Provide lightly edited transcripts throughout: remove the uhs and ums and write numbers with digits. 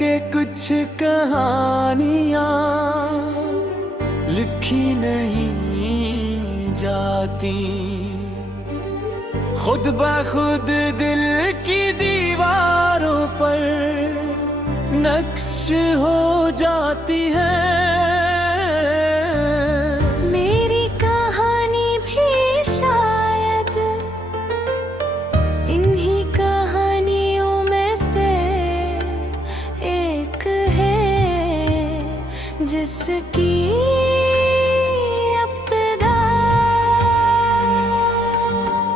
के कुछ कहानियां लिखी नहीं जाती, खुद ब खुद दिल की दीवारों पर नक्श हो जाती है। मेरी कहानी भी शायद इन्हीं कहानियों में से एक है, जिसकी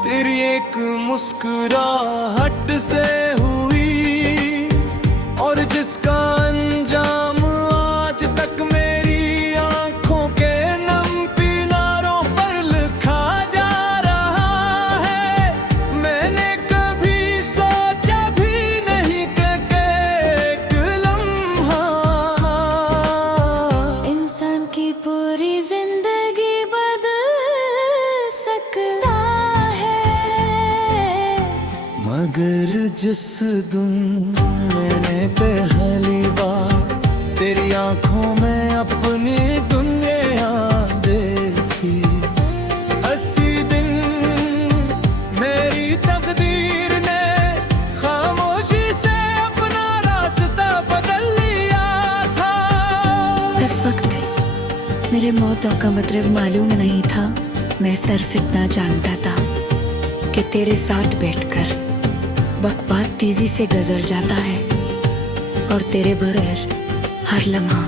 तेरी एक मुस्कुराहट से हुई और जिसका अंजाम आज तक मेरी आंखों के नम किनारों पर लिखा जा रहा है। मैंने कभी सोचा भी नहीं कि एक लम्हा इंसान की पूरी जिंदगी बदल सकता, मगर जिस दिन मैंने पहली बार तेरी आंखों में अपनी दुनिया देखी, उसी दिन मेरी तकदीर ने खामोशी से अपना रास्ता बदल लिया था। उस वक्त मेरे मौत का मतलब मालूम नहीं था, मैं सिर्फ इतना जानता था कि तेरे साथ बैठकर वक्त बहुत तेजी से गुजर जाता है और तेरे बगैर हर लम्हा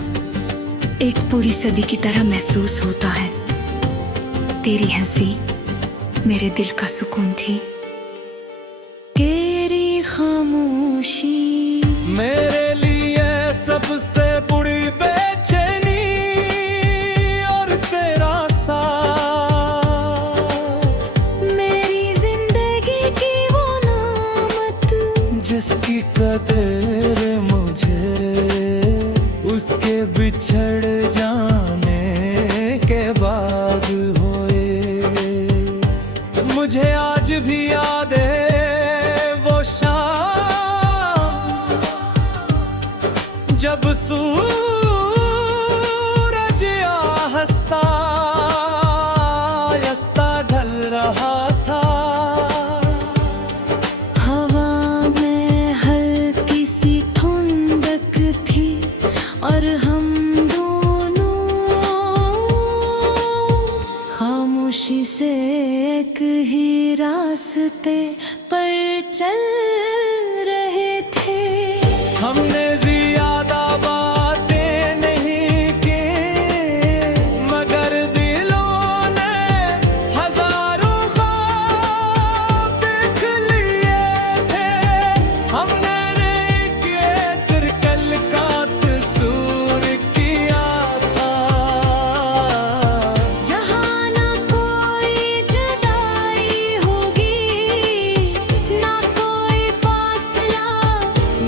एक पूरी सदी की तरह महसूस होता है। तेरी हंसी मेरे दिल का सुकून थी, तेरी खामोशी मेरे लिए सबसे बुरी बेचैनी और तेरा जिसकी कदर मुझे उसके बिछड़ जाने के बाद होए। मुझे आज भी याद है वो शाम जब सूरज आहिस्ता आहिस्ता ढल रहा था, और हम दोनों खामोशी से एक ही रास्ते पर चल रहे थे। हमने ज्यादा बातें नहीं की, मगर दिलों ने हजारों ख्वाब देख लिए थे। हमने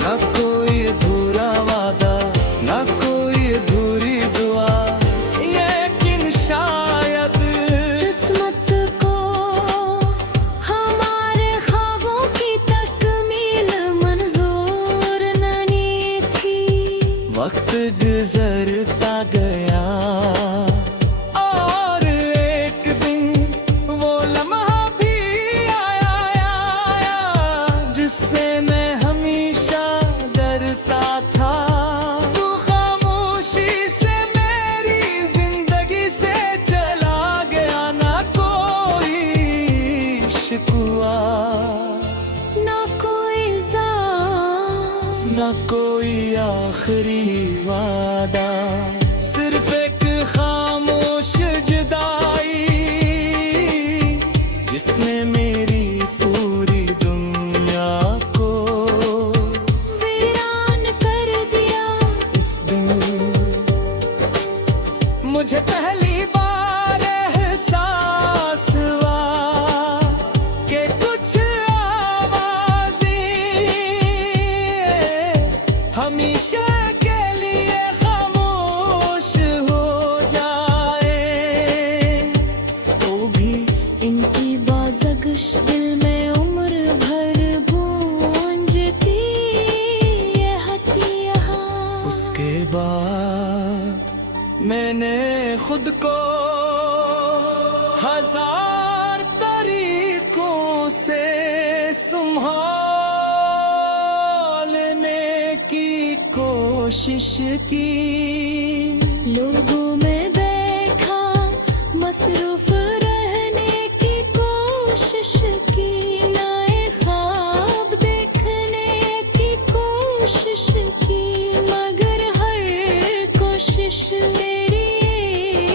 न कोई अधूरा वादा, न कोई अधूरी दुआ, लेकिन शायद किस्मत को हमारे ख्वाबों की तकमील मंजूर नहीं थी। वक्त गुजरता गया और एक दिन वो लम्हा भी आया जिससे मैं हमेशा डरता था। तू खामोशी से मेरी जिंदगी से चला गया, ना कोई शिकवा, ना कोई ना कोई आखिरी वादा, सिर्फ एक खामोश जुदाई जिसने मेरी पूरी दुनिया को वीरान कर दिया। इस दिन मुझे पहली बार एहसास हुआ कि कुछ आवाज़ें हमेशा के लिए खामोश हो जाए, तो भी इनकी बाज़गश दिल में उम्र भर गूंजती ये हती यहाँ। बाद मैंने खुद को हजार तरीकों से संभालने की कोशिश की। लोगों में देखा मसरूफ रहने की कोशिश की, नए ख्वाब देखने की कोशिश की, मगर हर कोशिश मेरी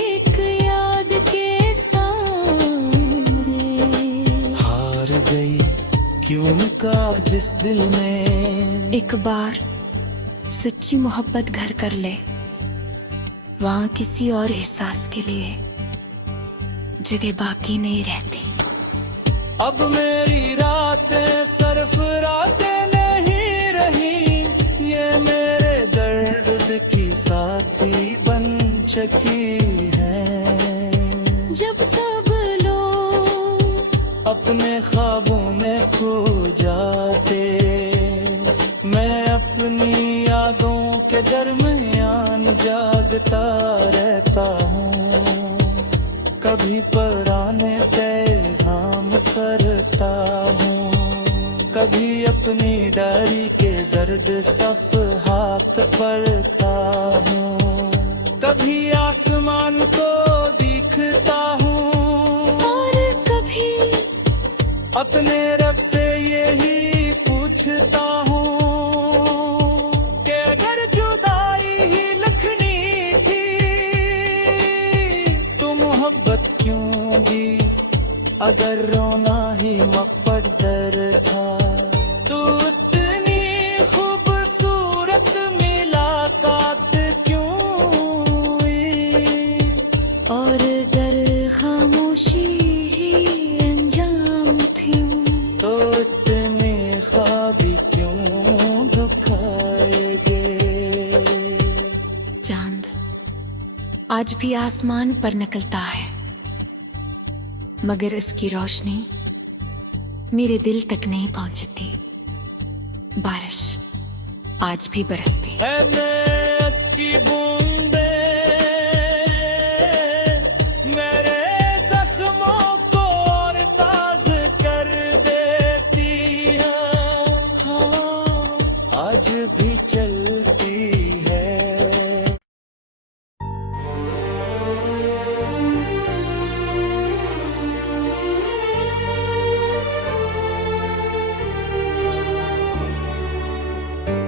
एक याद के सामने हार गई क्यों का जिस दिल में। एक बार सच्ची मोहब्बत घर कर ले, वहाँ किसी और एहसास के लिए जगह बाकी नहीं रहती। अब मेरी रातें सिर्फ रातें नहीं रही, ये मेरे दर्द की साथी बन चुकी है। जब सब लोग अपने ख्वाबों में खो जाते, मैं अपनी यादों के दरमियान जागता रहता हूँ। कभी पुराने पैगाम करता हूँ, कभी अपनी डायरी के जर्द सफ़हात पढ़ता हूँ, कभी आसमान को देखता हूँ, और कभी अपने रब से यही पूछता हूँ कि अगर जुदाई ही लिखनी थी तो मोहब्बत क्यों दी, अगर रोना ही मुकद्दर था तो इतनी खूबसूरत मुलाकात क्यों हुई, और अगर खामोशी ही अंजाम थी तो इतने ख्वाबी क्यों दुखाएंगे। चांद आज भी आसमान पर निकलता है, मगर इसकी रोशनी मेरे दिल तक नहीं पहुंचती। बारिश आज भी बरसती है नेस की बूंदें मेरे जख्मों को और ताज़ा कर देती हैं, हाँ, आज भी चलती है।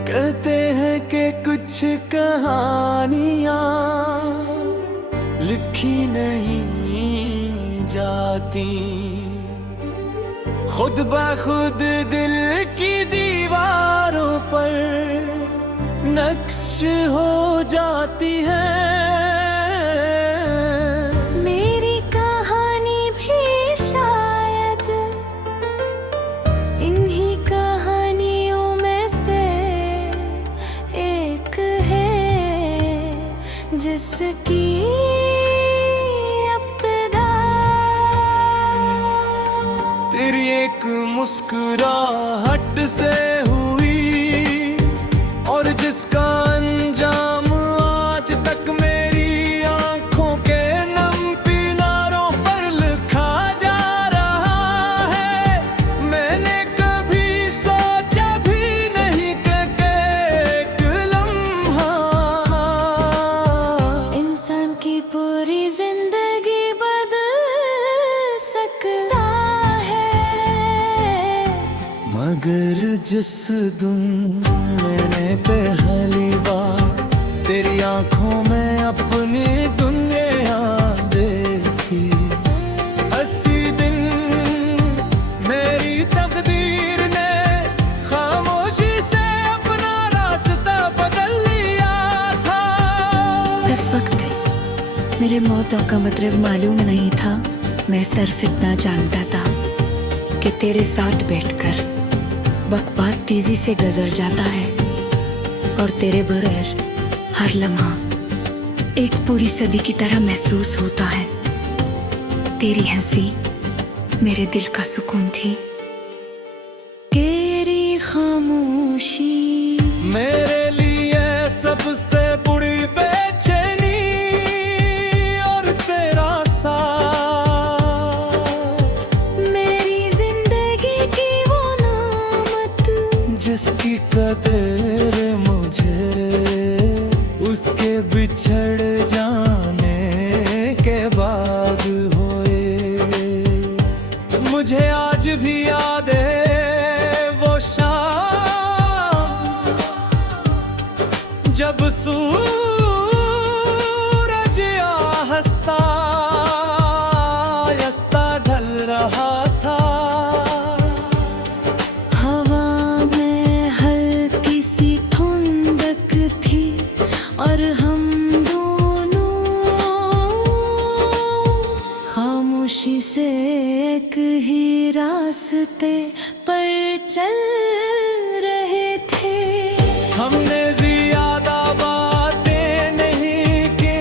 कहते हैं कि कुछ कहानियां लिखी नहीं जाती, खुद ब खुद दिल की दीवारों पर नक्श हो जाती है। मेरी कहानी भी शायद इन्हीं कहानियों में से एक है, जिसकी इब्तिदा तेरी एक मुस्कुराहट से हुई, और जिसका अंजाम आज तक मेरी आंखों के नम किनारों पर लिखा जा रहा है। मैंने कभी सोचा भी नहीं कि एक लम्हा इंसान की पूरी जिंदगी बदल सकता है। मगर जिस दिन मैंने पहली बार तेरी आंखों में अपनी दुनिया देखी, उसी दिन मेरी तकदीर ने खामोशी से अपना रास्ता बदल लिया था। उस वक्त मेरे मौत का मतलब मालूम नहीं था, मैं सिर्फ इतना जानता था कि तेरे साथ बैठकर वक्त बहुत तेजी से गुजर जाता है, और तेरे बगैर हर लम्हा एक पूरी सदी की तरह महसूस होता है। तेरी हंसी मेरे दिल का सुकून थी, तेरी खामोशी मेरे लिए सबसे बुरी तेरे मुझे उसके बिछड़ जाने के बाद होए। मुझे आज भी याद है वो शाम जब सूरज हंसता यस्ता ढल रहा था। हवा में हल्की सी ठंडक थी और हम दोनों खामोशी से एक ही रास्ते पर चल रहे थे। हमने ज्यादा बातें नहीं की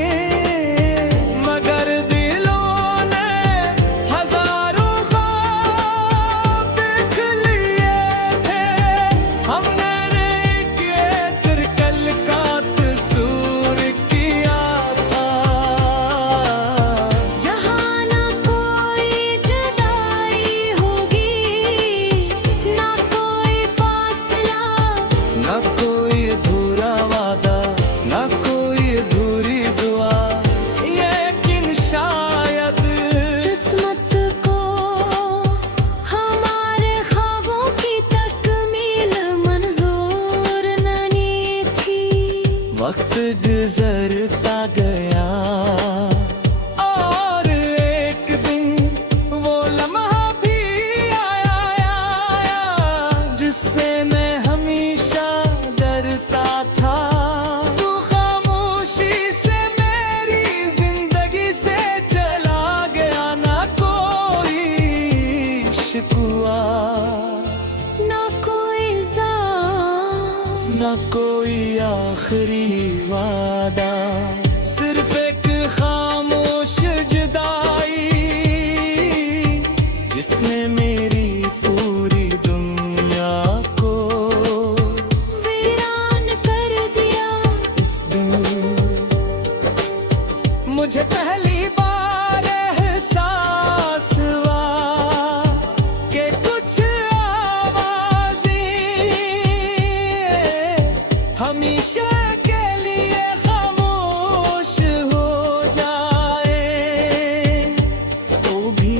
मगर दिलों ने हजारों ख्वाब देख लिए थे। हमने एक सर्कल का तस्वीर किया था जहाँ ना कोई जुदाई होगी ना कोई फासला, न कोई अधूरा वादा न कोई अधूरी दुआ। लेकिन शायद किस्मत को हमारे ख्वाबों की तकमील मंजूर नहीं थी। वक्त गुजरता गया और एक दिन वो लम्हा भी आया जिससे मैं हमेशा डरता था। तू खामोशी से मेरी जिंदगी से चला गया, ना कोई शिकवा ना कोई न कोई आखिरी वादा, सिर्फ एक खामोश जुदाई जिसने मेरी पूरी दुनिया को वीरान कर दिया। इस दिन मुझे पहली बार एहसास हुआ कि कुछ हमेशा के लिए खामोश हो जाए। तो भी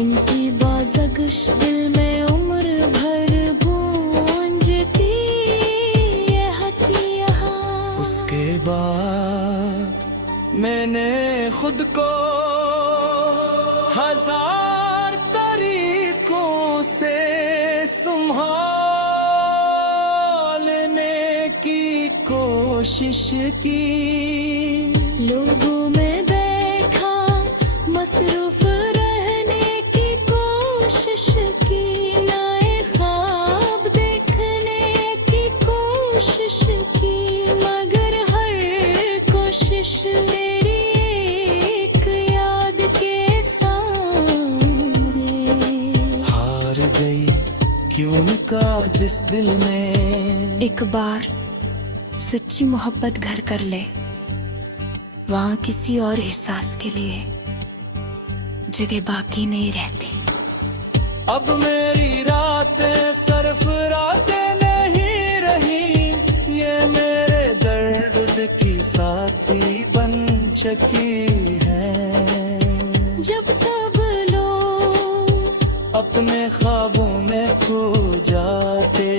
इनकी बाज़गश दिल में उम्र भर गूंजती ये हतिया। उसके बाद मैंने खुद को हजार तरीकों से संभालने की कोशिश की। लोगों में देखा मसरूफ रहने की कोशिश की, नए ख्वाब देखने की कोशिश की, मगर हर कोशिश मेरी एक याद के सामने हार गई क्यों का जिस दिल में एक बार सच्ची मोहब्बत घर कर ले, वहाँ किसी और एहसास के लिए जगह बाकी नहीं रहती। अब मेरी रातें सिर्फ रातें नहीं रही, ये मेरे दर्द की साथी बन चुकी है। जब सब लोग अपने ख्वाबों में खो जाते,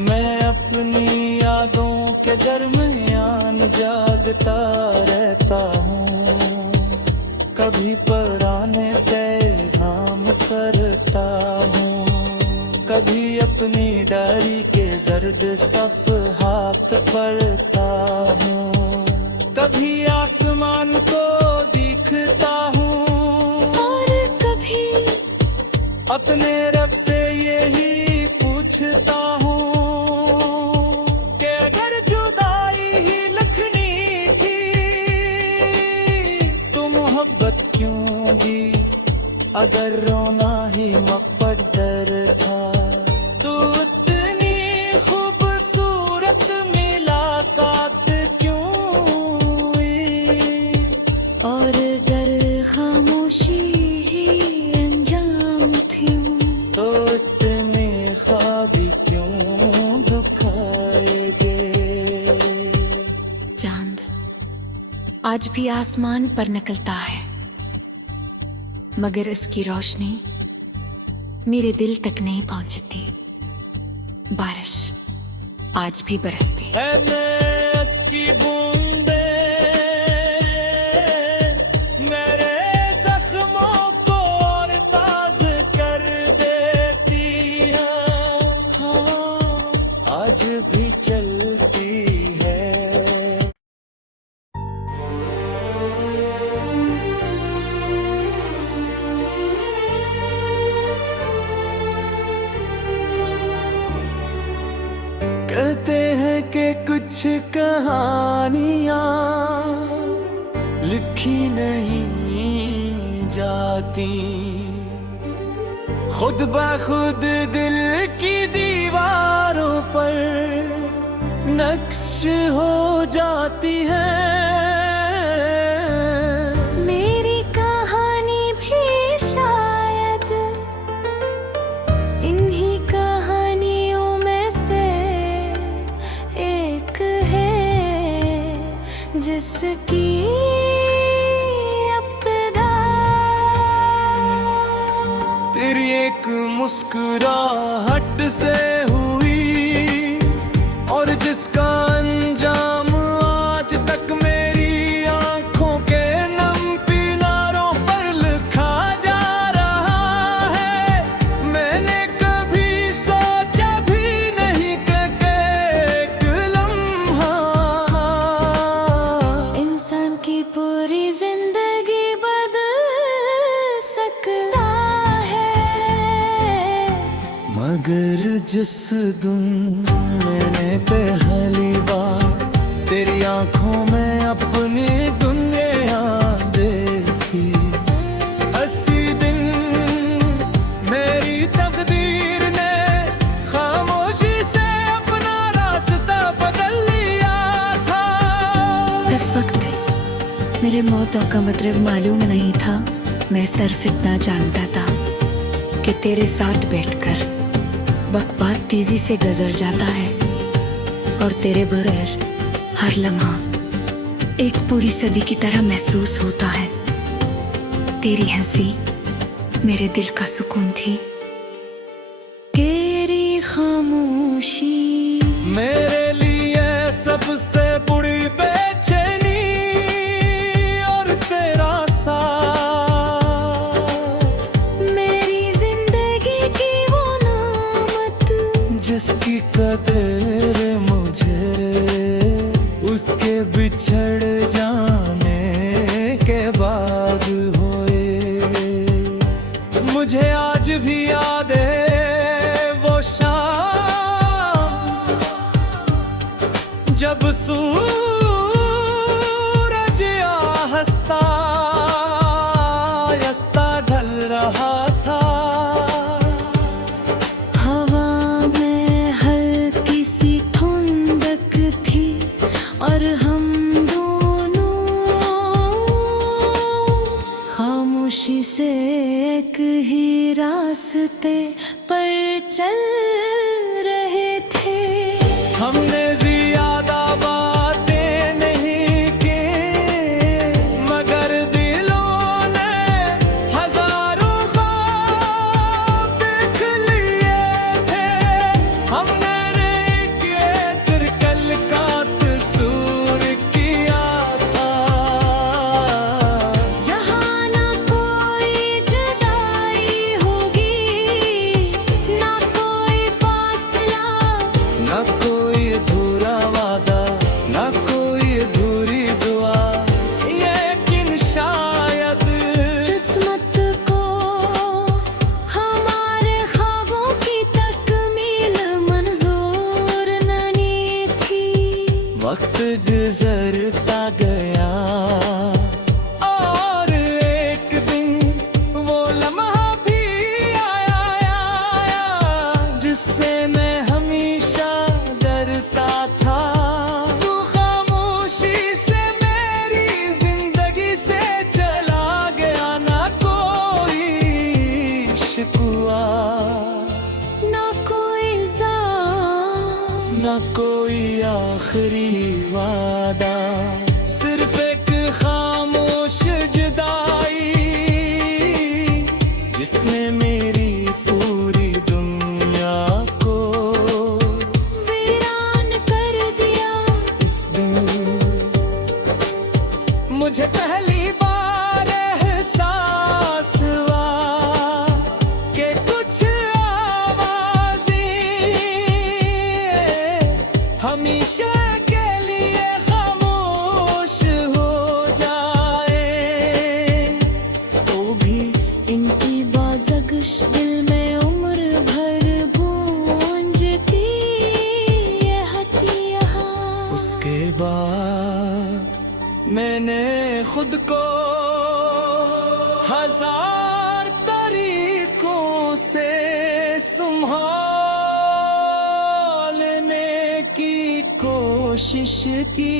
मैं अपनी यादों के दरमियान जागता रहता हूँ। कभी पुराने पैगाम करता हूँ, कभी अपनी डायरी के जर्द सफ़हात पढ़ता हूँ, कभी आसमान को दिखता हूँ और कभी अपने रब से यही पूछता हूँ कि अगर जुदाई ही लिखनी थी तो मोहब्बत क्यों दी, अगर रोना ही मकद्दर था तो इतनी खूबसूरत मुलाकात क्यों हुई। और अगर खामोशी ही अंजाम थी तो इतने ख्वाब क्यों आज भी आसमान पर निकलता है, मगर इसकी रोशनी मेरे दिल तक नहीं पहुंचती। बारिश आज भी बरसती है नेस की बूंदे मेरे जख्मों को और ताज़ कर देती हैं, हाँ, आज भी चलती है। कहते हैं कि कुछ कहानियां लिखी नहीं जाती, खुद ब खुद दिल की दीवारों पर नक्श हो जाती है। मेरी कहानी भी शायद इन्हीं कहानियों में से एक है, जिसकी इब्तिदा तेरी एक मुस्कुराहट से हुई और जिसका अंजाम आज तक मेरी आंखों के नम किनारों पर लिखा जा रहा है। मैंने कभी सोचा भी नहीं कि एक लम्हा इंसान की पूरी जिंदगी बदल सकता है। मगर जिस दिन मैंने पहली बार तेरी आंखों में अपनी दुनिया देखी, उसी दिन मेरी तकदीर ने खामोशी से अपना रास्ता बदल लिया था। उस वक्त मेरे मौतों का मतलब मालूम नहीं था। मैं सिर्फ इतना जानता था कि तेरे साथ बैठकर वक्त बहुत तेजी से गुजर जाता है और तेरे बगैर हर लम्हा एक पूरी सदी की तरह महसूस होता है। तेरी हंसी मेरे दिल का सुकून थी, तेरी खामोशी मेरे लिए सबसे बुरी बेचैनी और तेरा साथ मेरी जिंदगी की वो नामत जिसकी कदर मुझे उसके बिछड़ जाने के बाद हुए। मुझे आज भी याद है वो शाम जब सूरज आहिस्ता आहिस्ता ढल रहा था। हवा में हल्की सी ठंडक थी और हम दोनों खामोशी से एक ही रास्ते पर चल रहे थे। हमने ज्यादा बातें नहीं की मगर दिलों ने हजारों ख्वाब देख लिए थे। हमने नहीं किए सर्कल का कसूर किया था। जहाँ ना कोई जुदाई होगी, ना कोई मुझे पहली बार एहसास हुआ कि कुछ आवाज़ें हमेशा के लिए खामोश हो जाए तो भी इनकी बाज़गश दिल में उम्र भर गूंजती ये हथिया। उसके बाद मैंने खुद को हजार तरीकों से संभालने की कोशिश की